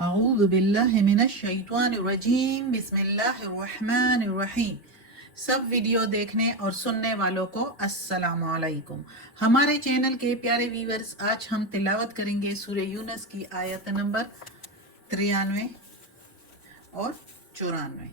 اعوذ باللہ من الشیطان الرجیم بسم اللہ الرحمن الرحیم۔ سب ویڈیو دیکھنے اور سننے والوں کو السلام علیکم۔ ہمارے چینل کے پیارے ویورز، آج ہم تلاوت کریں گے سورہ یونس کی آیت نمبر 93 اور 94،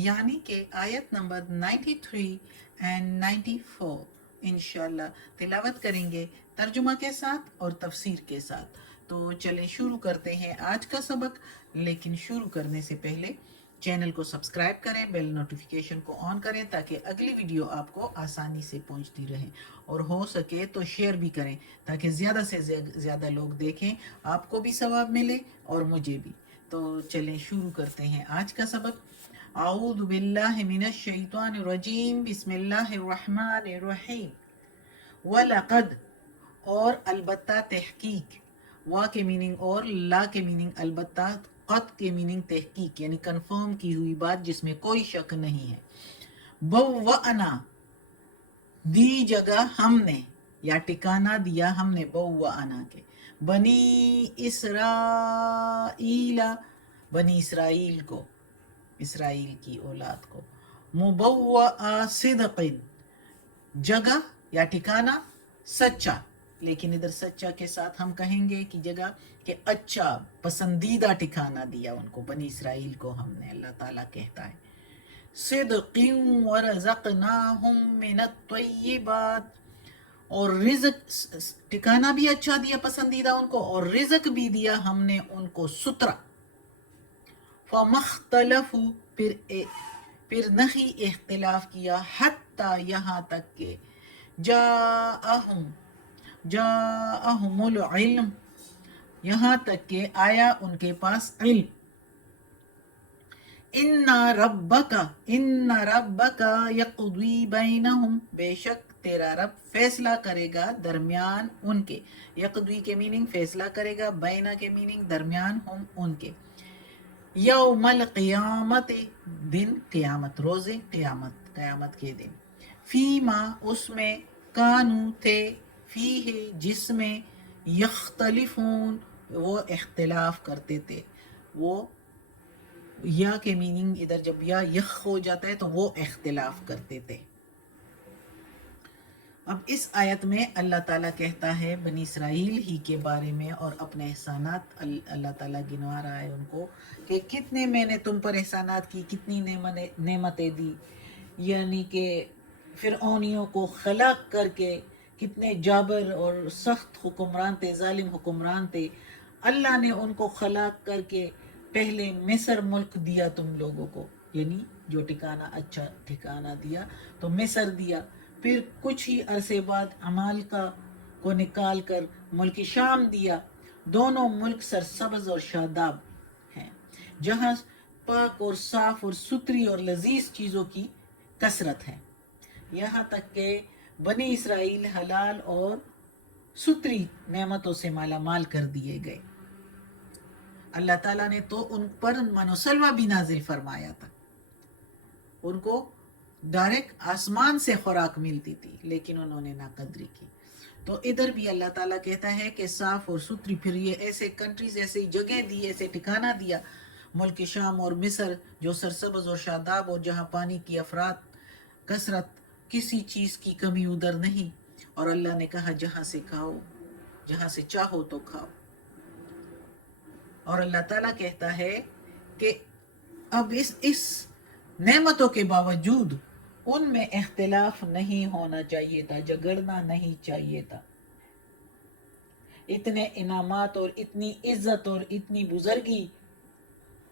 یعنی کہ آیت نمبر 93 اینڈ 94 انشاءاللہ تلاوت کریں گے ترجمہ کے ساتھ اور تفسیر کے ساتھ۔ تو چلیں شروع کرتے ہیں آج کا سبق، لیکن شروع کرنے سے پہلے چینل کو سبسکرائب کریں، بیل نوٹیفیکیشن کو آن کریں تاکہ اگلی ویڈیو آپ کو آسانی سے پہنچتی رہے، اور ہو سکے تو شیئر بھی کریں تاکہ زیادہ سے زیادہ لوگ دیکھیں، آپ کو بھی ثواب ملے اور مجھے بھی۔ تو چلیں شروع کرتے ہیں آج کا سبق۔ اعوذ باللہ من الشیطان الرجیم بسم اللہ الرحمن الرحیم۔ وَلَقَدْ، اور البتہ تحقیق، وا کے میننگ اور لا کے میننگ البتہ، قد کے میننگ تحقیق یعنی کنفرم کی ہوئی بات جس میں کوئی شک نہیں ہے۔ بوّأنا، دی جگہ ہم نے یا ٹھکانہ دیا ہم نے، بوّأنا کے، بنی اسرائیل، بنی اسرائیل کو، اسرائیل کی اولاد کو، مبوّأ صدق، جگہ یا ٹھکانہ سچا، لیکن ادھر سچا کے ساتھ ہم کہیں گے کہ جگہ کہ اچھا پسندیدہ ٹھکانہ دیا ان کو، بنی اسرائیل کو ہم نے، اللہ تعالیٰ کہتا ہے۔ صدق ورزقناہم من الطیبات، اور رزق، ٹھکانہ بھی اچھا دیا پسندیدہ ان کو، اور رزق بھی دیا ہم نے ان کو سترا۔ فَمَخْتَلَفُوا، پھر نہیں اختلاف کیا، حتیٰ یہاں تک کہ جاءہم العلم، یہاں تک کہ آیا ان کے پاس علم۔ ان ربک یقضی بینہم، بے شک تیرا رب فیصلہ کرے گا درمیان ان کے، یقضی کے میننگ فیصلہ کرے گا، بینا کے میننگ درمیان، ہم ان کے، یوم القیامت، دن قیامت، روز قیامت، قیامت کے دن، فیما، اس میں، کانو تھے، فیہ جس میں، یختلفون وہ اختلاف کرتے تھے، وہ یا کے میننگ ادھر جب یا یخ ہو جاتا ہے تو وہ اختلاف کرتے تھے۔ اب اس آیت میں اللہ تعالیٰ کہتا ہے بنی اسرائیل ہی کے بارے میں، اور اپنے احسانات اللہ تعالیٰ گنوا رہا ہے ان کو کہ کتنے میں نے تم پر احسانات کی، کتنی نعمتیں دی، یعنی کہ فرعونیوں کو خلق کر کے، کتنے جابر اور سخت حکمران تھے، ظالم حکمران تھے، اللہ نے ان کو خلق کر کے پہلے مصر ملک دیا تم لوگوں کو، یعنی جو ٹھکانہ اچھا ٹھکانہ دیا تو مصر دیا، پھر کچھ ہی عرصے بعد عمالقہ کو نکال کر ملک شام دیا، دونوں ملک سرسبز اور شاداب ہیں، جہاں پاک اور صاف اور ستھری اور لذیذ چیزوں کی کثرت ہے، یہاں تک کہ بنی اسرائیل حلال اور ستھری نعمتوں سے مالا مال کر دیے گئے۔ اللہ تعالیٰ نے تو ان پر من و سلوہ بھی نازل فرمایا تھا، ان کو ڈائریکٹ آسمان سے خوراک ملتی تھی، لیکن انہوں نے ناقدری کی۔ تو ادھر بھی اللہ تعالیٰ کہتا ہے کہ صاف اور ستھری، پھر یہ ایسے کنٹریز، ایسی جگہ دی، ایسے ٹھکانہ دیا، ملک شام اور مصر جو سرسبز اور شاداب، اور جہاں پانی کی افراط کثرت، کسی چیز کی کمی ادھر نہیں، اور اللہ نے کہا جہاں سے کھاؤ، جہاں سے چاہو تو کھاؤ۔ اور اللہ تعالیٰ کہتا ہے کہ اب اس نعمتوں کے باوجود ان میں اختلاف نہیں ہونا چاہیے تھا، جھگڑنا نہیں چاہیے تھا۔ اتنے انعامات اور اتنی عزت اور اتنی بزرگی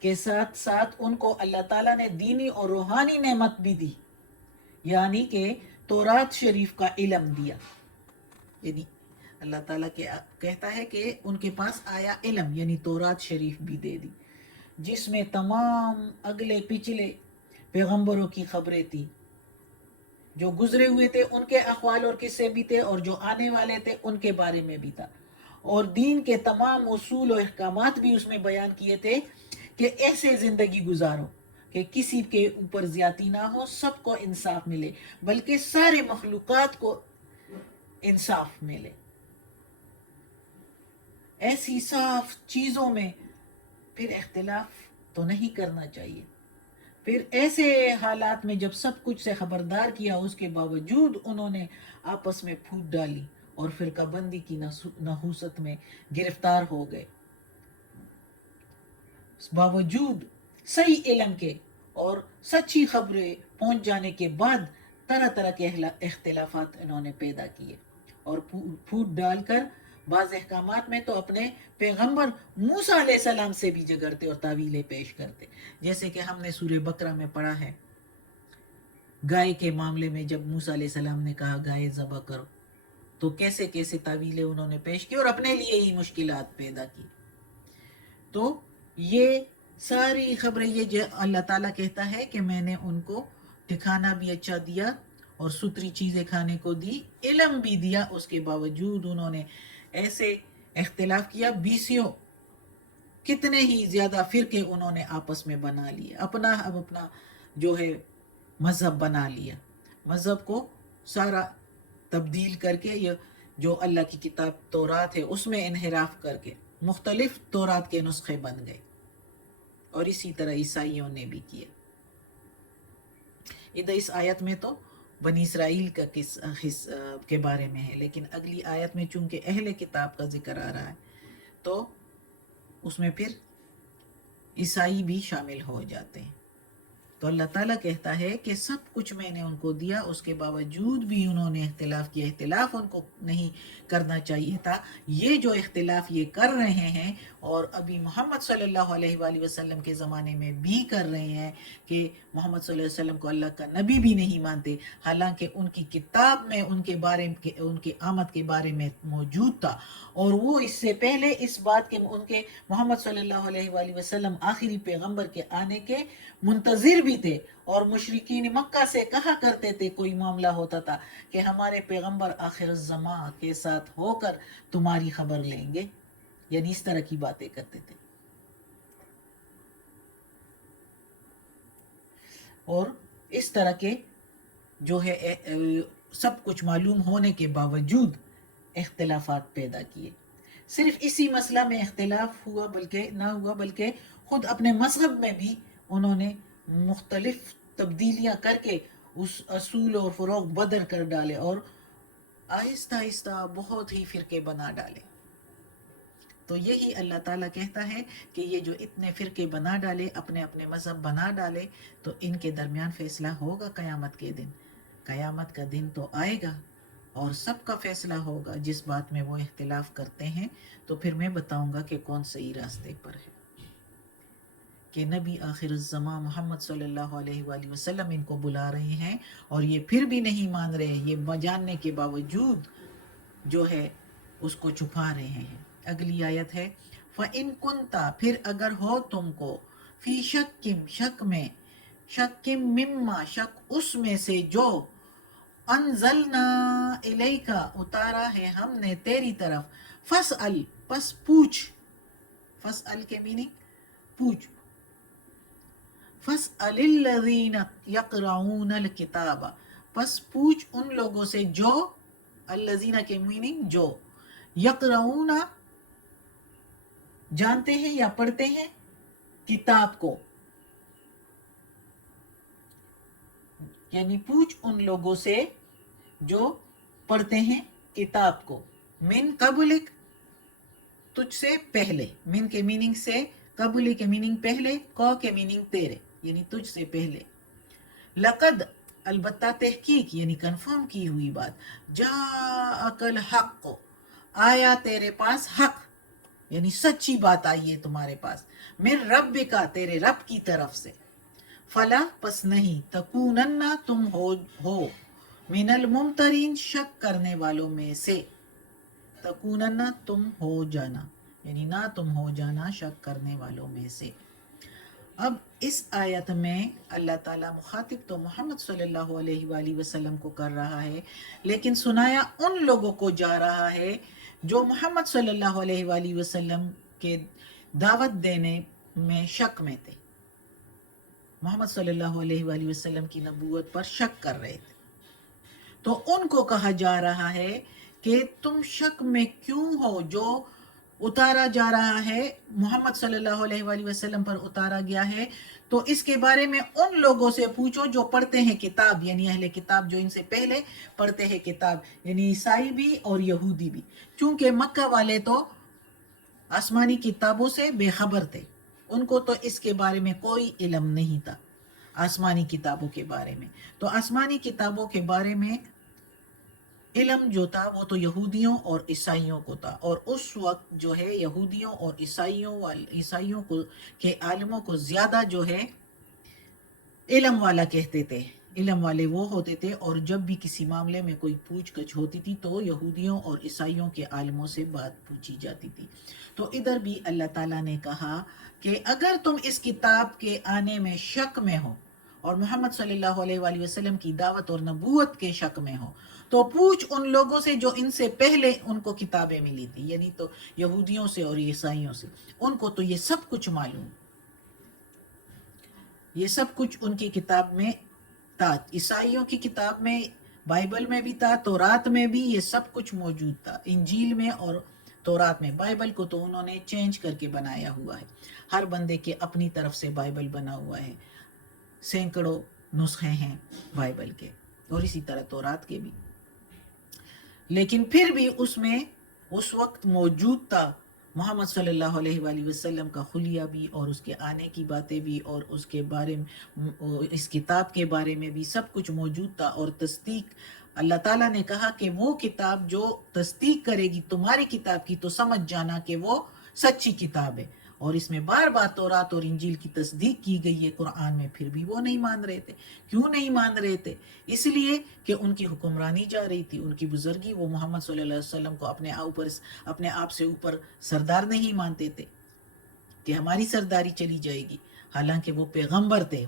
کے ساتھ ساتھ ان کو اللہ تعالیٰ نے دینی اور روحانی نعمت بھی دی، یعنی کہ تورات شریف کا علم دیا، یعنی اللہ تعالیٰ کہتا ہے کہ ان کے پاس آیا علم، یعنی تورات شریف بھی دے دی، جس میں تمام اگلے پچھلے پیغمبروں کی خبریں تھی، جو گزرے ہوئے تھے ان کے احوال اور قصے بھی تھے، اور جو آنے والے تھے ان کے بارے میں بھی تھا، اور دین کے تمام اصول و احکامات بھی اس میں بیان کیے تھے کہ ایسے زندگی گزارو کہ کسی کے اوپر زیادتی نہ ہو، سب کو انصاف ملے، بلکہ سارے مخلوقات کو انصاف ملے، ایسی صاف چیزوں میں پھر اختلاف تو نہیں کرنا چاہیے. پھر ایسے حالات میں جب سب کچھ سے خبردار کیا اس کے باوجود انہوں نے آپس میں پھوٹ ڈالی اور فرقہ بندی کی نحوست میں گرفتار ہو گئے. باوجود صحیح علم کے اور سچی خبریں پہنچ جانے کے بعد طرح طرح کے اختلافات انہوں نے پیدا کیے اور پھوٹ ڈال کر بعض احکامات میں تو اپنے پیغمبر موسیٰ علیہ السلام سے بھی جھگڑتے اور تعویلیں پیش کرتے. جیسے کہ ہم نے سورہ بقرہ میں پڑھا ہے گائے کے معاملے میں جب موسیٰ علیہ السلام نے کہا گائے ذبح کرو تو کیسے کیسے تعویلیں انہوں نے پیش کی اور اپنے لیے ہی مشکلات پیدا کی. تو یہ ساری خبریں یہ جو اللہ تعالیٰ کہتا ہے کہ میں نے ان کو دکھانا بھی اچھا دیا اور ستری چیزیں کھانے کو دی، علم بھی دیا، اس کے باوجود انہوں نے ایسے اختلاف کیا. بیسیوں کتنے ہی زیادہ فرقے انہوں نے آپس میں بنا لیے، اپنا جو ہے مذہب بنا لیا. مذہب کو سارا تبدیل کر کے یہ جو اللہ کی کتاب تورات ہے اس میں انحراف کر کے مختلف تورات کے نسخے بن گئے. اور اسی طرح عیسائیوں نے بھی کیا. ادھر اس آیت میں تو بنی اسرائیل کا کے بارے میں ہے، لیکن اگلی آیت میں چونکہ اہل کتاب کا ذکر آ رہا ہے تو اس میں پھر عیسائی بھی شامل ہو جاتے ہیں. تو اللہ تعالیٰ کہتا ہے کہ سب کچھ میں نے ان کو دیا، اس کے باوجود بھی انہوں نے اختلاف کیا. اختلاف ان کو نہیں کرنا چاہیے تھا. یہ جو اختلاف یہ کر رہے ہیں اور ابھی محمد صلی اللہ علیہ وآلہ وسلم کے زمانے میں بھی کر رہے ہیں کہ محمد صلی اللہ علیہ وسلم کو اللہ کا نبی بھی نہیں مانتے، حالانکہ ان کی کتاب میں ان کے آمد کے بارے میں موجود تھا، اور وہ اس سے پہلے اس بات کے ان کے محمد صلی اللہ علیہ وآلہ وسلم آخری پیغمبر کے آنے کے منتظر بھی تھے. اور مشرکین مکہ سے کہا کرتے تھے کوئی معاملہ ہوتا تھا کہ ہمارے پیغمبر آخر الزمان کے ساتھ ہو کر تمہاری خبر لیں گے، یعنی اس طرح کی باتیں کرتے تھے. اور اس طرح کے جو ہے سب کچھ معلوم ہونے کے باوجود اختلافات پیدا کیے. صرف اسی مسئلہ میں اختلاف نہ ہوا بلکہ خود اپنے مذہب میں بھی انہوں نے مختلف تبدیلیاں کر کے اس اصول اور فروغ بدل کر ڈالے اور آہستہ آہستہ بہت ہی فرقے بنا ڈالے. تو یہی اللہ تعالیٰ کہتا ہے کہ یہ جو اتنے فرقے بنا ڈالے، اپنے اپنے مذہب بنا ڈالے، تو ان کے درمیان فیصلہ ہوگا قیامت کے دن. قیامت کا دن تو آئے گا اور سب کا فیصلہ ہوگا جس بات میں وہ اختلاف کرتے ہیں. تو پھر میں بتاؤں گا کہ کون صحیح راستے پر ہے. کہ نبی آخر الزمان محمد صلی اللہ علیہ وآلہ وسلم ان کو بلا رہے ہیں اور یہ پھر بھی نہیں مان رہے، یہ جاننے کے باوجود جو ہے اس کو چھپا رہے ہیں. اگلی آیت ہے فَإِن كُنْتَ، پھر اگر ہو تم کو، فی شک میں، شک مما، شک اس میں سے جو انزلنا الیکا، اتارا ہے ہم نے تیری طرف، فاسأل، پس پوچھ. فاسأل کے میننگ پوچھ. فاسأل الذین یقرؤون الکتاب، پس پوچھ ان لوگوں سے جو، الذین کے میننگ جو، یقرؤون جانتے ہیں یا پڑھتے ہیں کتاب کو. یعنی پوچھ ان لوگوں سے جو پڑھتے ہیں کتاب کو. من قبلک، تجھ سے پہلے. من کے میننگ سے، قبل کے میننگ پہلے، کو کے میننگ تیرے، یعنی تجھ سے پہلے. لقد، البتہ تحقیق یعنی کنفرم کی ہوئی بات، جاءک الحق، آیا تیرے پاس حق، یعنی سچی بات آئی ہے تمہارے پاس، من ربک، تیرے رب کی طرف سے. فلا، پس نہیں، تکونن، تم ہو، من الممترین، شک کرنے والوں میں سے. تکونن، تم ہو جانا، یعنی نہ تم ہو جانا شک کرنے والوں میں سے. اب اس آیت میں اللہ تعالیٰ مخاطب تو محمد صلی اللہ علیہ وآلہ وسلم کو کر رہا ہے، لیکن سنایا ان لوگوں کو جا رہا ہے جو محمد صلی اللہ علیہ وآلہ وسلم کے دعوت دینے میں شک میں تھے، محمد صلی اللہ علیہ وآلہ وسلم کی نبوت پر شک کر رہے تھے. تو ان کو کہا جا رہا ہے کہ تم شک میں کیوں ہو، جو اتارا جا رہا ہے، محمد صلی اللہ علیہ وآلہ وسلم پر اتارا گیا ہے، تو اس کے بارے میں ان لوگوں سے پوچھو جو پڑھتے ہیں کتاب، یعنی اہل کتاب جو ان سے پہلے پڑھتے ہیں کتاب، یعنی عیسائی بھی اور یہودی بھی، چونکہ مکہ والے تو آسمانی کتابوں سے بے خبر تھے، ان کو تو اس کے بارے میں کوئی علم نہیں تھا آسمانی کتابوں کے بارے میں. تو آسمانی کتابوں کے بارے میں علم جو تھا وہ تو یہودیوں اور عیسائیوں کو تھا، اور اس وقت جو ہے یہودیوں اور عیسائیوں کو کے عالموں کو زیادہ جو ہے علم والا کہتے تھے. علم والے وہ ہوتے تھے، اور جب بھی کسی معاملے میں کوئی پوچھ گچھ ہوتی تھی تو یہودیوں اور عیسائیوں کے عالموں سے بات پوچھی جاتی تھی. تو ادھر بھی اللہ تعالیٰ نے کہا کہ اگر تم اس کتاب کے آنے میں شک میں ہو اور محمد صلی اللہ علیہ وآلہ وسلم کی دعوت اور نبوت کے شک میں ہو تو پوچھ ان لوگوں سے جو ان سے پہلے ان کو کتابیں ملی تھی، یعنی تو یہودیوں سے اور عیسائیوں سے. ان کو تو یہ سب کچھ معلوم، یہ سب کچھ ان کی کتاب میں تھا. عیسائیوں کی کتاب میں، بائبل میں بھی تھا، تورات میں بھی یہ سب کچھ موجود تھا، انجیل میں اور تورات میں. بائبل کو تو انہوں نے چینج کر کے بنایا ہوا ہے، ہر بندے کے اپنی طرف سے بائبل بنا ہوا ہے، سینکڑوں نسخے ہیں بائبل کے، اور اسی طرح تورات کے بھی. لیکن پھر بھی اس میں اس وقت موجود تھا محمد صلی اللہ علیہ وآلہ وسلم کا خلیہ بھی، اور اس کے آنے کی باتیں بھی، اور اس کے بارے میں، اس کتاب کے بارے میں بھی سب کچھ موجود تھا. اور تصدیق اللہ تعالیٰ نے کہا کہ وہ کتاب جو تصدیق کرے گی تمہاری کتاب کی تو سمجھ جانا کہ وہ سچی کتاب ہے. اور اس میں بار بار تورات اور انجیل کی تصدیق کی گئی ہے قرآن میں، پھر بھی وہ نہیں مان رہے تھے. کیوں نہیں مان رہے تھے؟ اس لیے کہ ان کی حکمرانی جا رہی تھی، ان کی بزرگی، وہ محمد صلی اللہ علیہ وسلم کو اپنے آپ سے اوپر سردار نہیں مانتے تھے کہ ہماری سرداری چلی جائے گی. حالانکہ وہ پیغمبر تھے،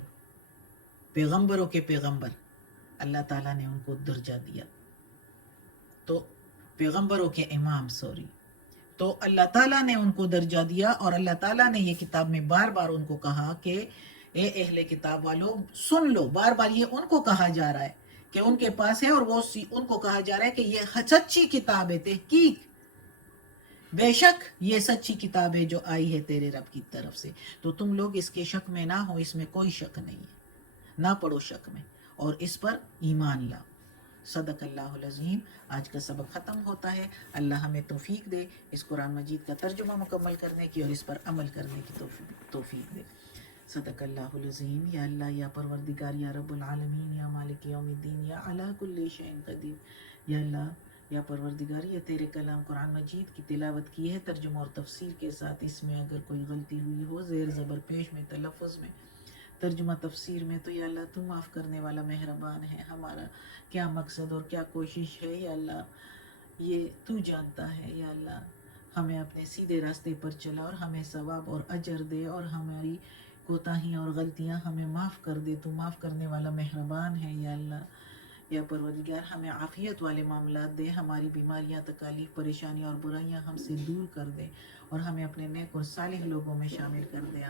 پیغمبروں کے پیغمبر. اللہ تعالیٰ نے ان کو درجہ دیا، تو پیغمبروں کے امام، تو اللہ تعالیٰ نے ان کو درجہ دیا. اور اللہ تعالیٰ نے یہ کتاب میں بار بار ان کو کہا کہ اے اہل کتاب والو سن لو. بار بار یہ ان کو کہا جا رہا ہے کہ ان کے پاس ہے، اور وہ ان کو کہا جا رہا ہے کہ یہ سچی کتاب ہے، تحقیق بے شک یہ سچی کتاب ہے جو آئی ہے تیرے رب کی طرف سے. تو تم لوگ اس کے شک میں نہ ہو، اس میں کوئی شک نہیں ہے، نہ پڑو شک میں، اور اس پر ایمان لاؤ. صدق اللہ العظیم. آج کا سبق ختم ہوتا ہے. اللہ ہمیں توفیق دے اس قرآن مجید کا ترجمہ مکمل کرنے کی اور اس پر عمل کرنے کی توفیق دے. صدق اللہ العظیم. یا اللہ، یا پروردگار، یا رب العالمین، یا مالک یوم الدین، یا علی کل شیء قدیر. یا اللہ، یا پروردگار، یہ تیرے کلام قرآن مجید کی تلاوت کی ہے ترجمہ اور تفسیر کے ساتھ، اس میں اگر کوئی غلطی ہوئی ہو زیر زبر پیش میں، تلفظ میں، ترجمہ تفسیر میں، تو یا اللہ تو معاف کرنے والا مہربان ہے. ہمارا کیا مقصد اور کیا کوشش ہے یا اللہ یہ تو جانتا ہے. یا اللہ ہمیں اپنے سیدھے راستے پر چلا اور ہمیں ثواب اور اجر دے، اور ہماری کوتاہیاں اور غلطیاں ہمیں معاف کر دے. تو معاف کرنے والا مہربان ہے. یا اللہ، یا پروردگار ہمیں عافیت والے معاملات دے، ہماری بیماریاں، تکالیف، پریشانیاں اور برائیاں ہم سے دور کر دے، اور ہمیں اپنے نیک اور صالح لوگوں میں شامل کر دے.